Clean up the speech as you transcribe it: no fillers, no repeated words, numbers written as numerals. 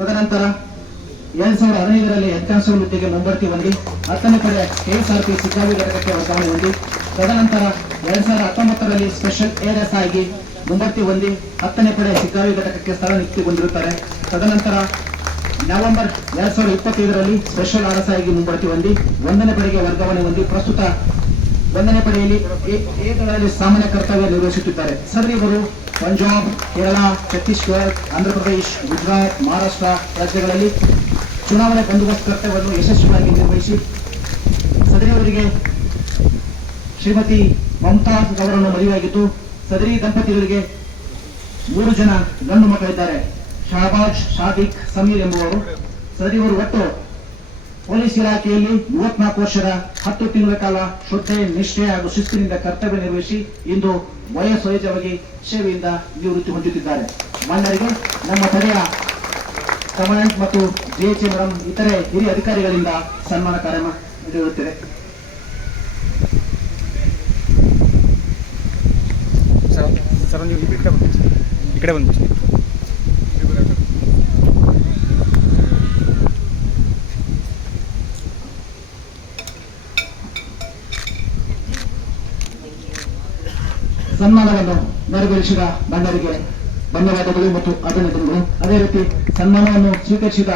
ತದನಂತರ 2015ರಲ್ಲಿ head constable ಹುದ್ದೆಗೆ ಮುಂಬಡ್ತಿ ಹೊಂದಿ 10ನೇ ಪಡೆ ಕೆಎಸ್ಆರ್ಪಿ ಸಿಗ್ಗಾವಿ ಘಟಕಕ್ಕೆ ವರ್ಗಾವಣೆ ಹೊಂದಿ ತದನಂತರ 2019ರಲ್ಲಿ ಸ್ಪೆಷಲ್ ಏರ್ಎಸ್ ಆಗಿ ಮುಂಬಡ್ತಿ ಹೊಂದಿ 10ನೇ ಪಡೆ ಸಿಗ್ಗಾವಿ ಘಟಕಕ್ಕೆ ಸ್ಥಳ ನಿಯುಕ್ತಿಗೊಂಡಿರುತ್ತಾರೆ. ತದನಂತರ ನವೆಂಬರ್ 2025ರಲ್ಲಿ ಸ್ಪೆಷಲ್ ಆರ್ಎಸ್ ಆಗಿ ಮುಂಬಡ್ತಿ ಹೊಂದಿ 1ನೇ ಪಡೆಗೆ ವರ್ಗಾವಣೆ ಹೊಂದಿ ಪ್ರಸ್ತುತ 1ನೇ ಪಡೆಯಲ್ಲಿ ಏಕಗಳಲ್ಲಿ ಸಾಮಾನ್ಯ ಕರ್ತವ್ಯ ನಿರ್ವಹಿಸುತ್ತಿದ್ದಾರೆ. ಸದರಿ ಇವರು ಪಂಜಾಬ್, ಕೇರಳ, ಛತ್ತೀಸ್ಗಢ, ಆಂಧ್ರಪ್ರದೇಶ್, ಗುಜರಾತ್, ಮಹಾರಾಷ್ಟ್ರ ರಾಜ್ಯಗಳಲ್ಲಿ ಚುನಾವಣೆ ಬಂದೋಬಸ್ತ್ ಕರ್ತವ್ಯವನ್ನು ಯಶಸ್ವಿಯಾಗಿ ನಿರ್ವಹಿಸಿ ಸದರಿಯವರಿಗೆ ಶ್ರೀಮತಿ ಮಮತಾಜ್ ಅವರನ್ನು ಮದುವೆಯಾಗಿದ್ದು ಸದರಿ ದಂಪತಿಗಳಿಗೆ 3 ಜನ ಗಂಡು ಮಕ್ಕಳಿದ್ದಾರೆ. ಶಹಬಾಜ್, ಶಾದಿಕ್, ಸಮೀರ್ ಎಂಬುವರು. ಸದರಿಯವರು ಒಟ್ಟು ಪೊಲೀಸ್ ಇಲಾಖೆಯಲ್ಲಿ 34 ವರ್ಷದ 10 ತಿಂಗಳ ಕಾಲ ಶ್ರದ್ಧೆ, ನಿಷ್ಠೆ ಹಾಗೂ ಶಿಸ್ತಿನಿಂದ ಕರ್ತವ್ಯ ನಿರ್ವಹಿಸಿ ಇಂದು ವಯೋಸಹಜವಾಗಿ ಸೇವೆಯಿಂದ ನಿವೃತ್ತಿ ಹೊಂದುತ್ತಿದ್ದಾರೆ. ಮಾನ್ಯರಿಗೆ ನಮ್ಮ ಪಡೆಯ ಕಮಾಂಡೆಂಟ್ ಮತ್ತು ಜಿಎಚ್ಎ ಮೇಡಮ್ ಇತರೆ ಹಿರಿಯ ಅಧಿಕಾರಿಗಳಿಂದ ಸನ್ಮಾನ ಕಾರ್ಯ ನಡೆಯುತ್ತಿದೆ. ಸರ್ ನೀವು ಈ ಕಡೆ ಬಂದು ಸನ್ಮಾನವನ್ನು ನೆರವೇರಿಸಿದ ಗಣ್ಯರಿಗೆ ಧನ್ಯವಾದಗಳು ಮತ್ತು ಅಭಿನಂದನೆಗಳು. ಅದೇ ರೀತಿ ಸನ್ಮಾನವನ್ನು ಸ್ವೀಕರಿಸಿದ